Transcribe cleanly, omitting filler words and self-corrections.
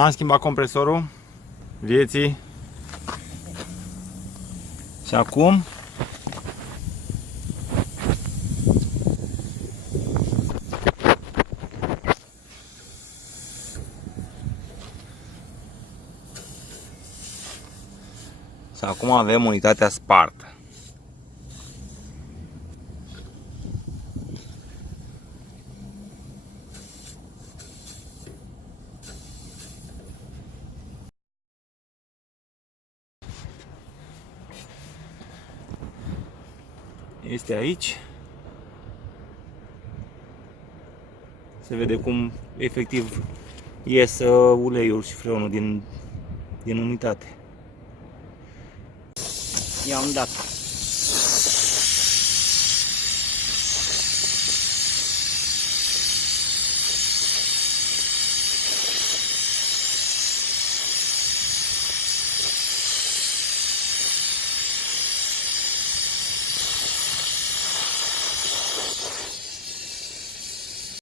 Am schimbat compresorul vieții și acum avem unitatea spartă. Este aici. Se vede cum efectiv ies uleiul și freonul din unitate. I-am dat.